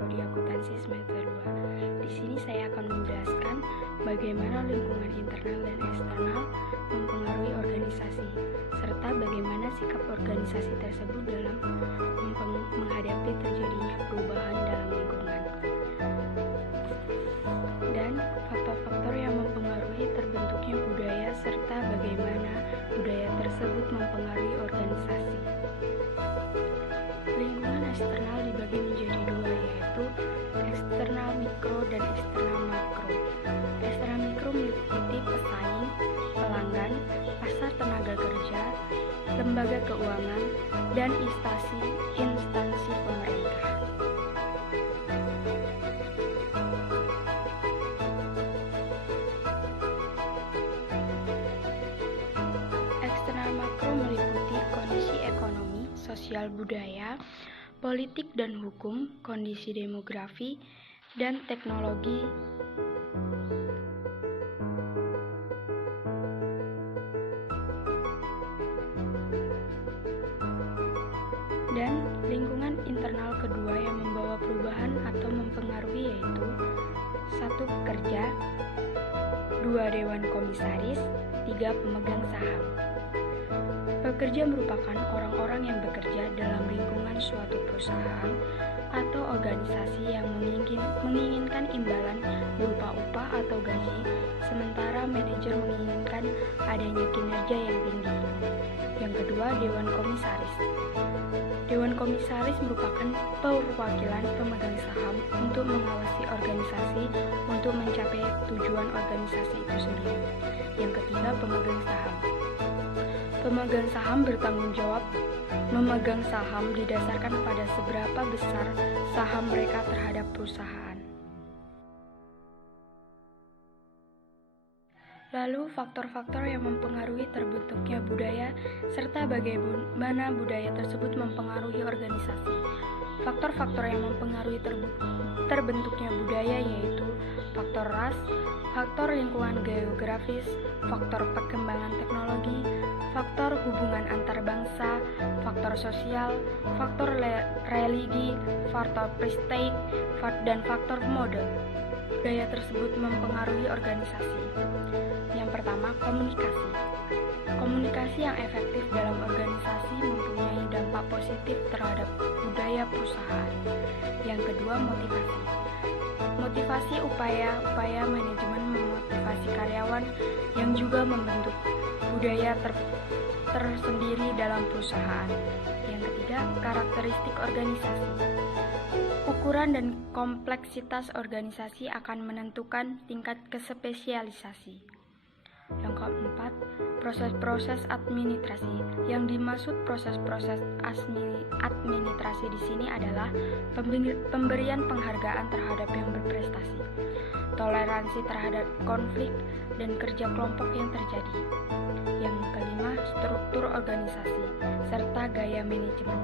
Prodi Akuntansi semester 2. Di sini saya akan menjelaskan bagaimana lingkungan internal dan eksternal mempengaruhi organisasi, serta bagaimana sikap organisasi tersebut dalam menghadapi terjadinya perubahan dalam lingkungan. Dan faktor-faktor yang mempengaruhi terbentuknya budaya serta bagaimana budaya tersebut mempengaruhi organisasi. Lingkungan eksternal dibagi menjadi dua, yaitu eksternal mikro dan eksternal makro. Eksternal mikro meliputi pesaing, pelanggan, pasar tenaga kerja, lembaga keuangan, dan instansi pemerintah. Eksternal makro meliputi kondisi ekonomi, sosial budaya, politik dan hukum, kondisi demografi, dan teknologi. Dan lingkungan internal kedua yang membawa perubahan atau mempengaruhi yaitu 1. Pekerja, 2. Dewan Komisaris, 3. Pemegang saham. Pekerja merupakan orang-orang yang bekerja dalam lingkungan suatu perusahaan atau organisasi yang menginginkan imbalan berupa upah atau gaji, sementara manajer menginginkan adanya kinerja yang tinggi. Yang kedua, Dewan Komisaris. Dewan Komisaris merupakan perwakilan pemegang saham untuk mengawasi organisasi untuk mencapai tujuan organisasi itu sendiri. Yang ketiga, pemegang saham. Pemegang saham bertanggung jawab memegang saham didasarkan pada seberapa besar saham mereka terhadap perusahaan. Lalu, faktor-faktor yang mempengaruhi terbentuknya budaya serta bagaimana budaya tersebut mempengaruhi organisasi. Faktor-faktor yang mempengaruhi terbentuknya budaya yaitu faktor ras, faktor lingkungan geografis, faktor perkembangan teknologi, faktor hubungan antar bangsa, faktor sosial, faktor religi, faktor prestige, dan faktor mode. Budaya tersebut mempengaruhi organisasi. Yang pertama, komunikasi. Komunikasi yang efektif dalam organisasi mempunyai dampak positif terhadap budaya perusahaan. Yang kedua, motivasi. Motivasi upaya manajemen memotivasi karyawan yang juga membentuk budaya tersendiri dalam perusahaan. Yang ketiga, karakteristik organisasi. Ukuran dan kompleksitas organisasi akan menentukan tingkat kespesialisasi. Yang keempat, proses-proses administrasi. Yang dimaksud proses-proses administrasi di sini adalah pemberian penghargaan terhadap yang berprestasi, toleransi terhadap konflik, dan kerja kelompok yang terjadi. Yang kelima, struktur organisasi serta gaya manajemen.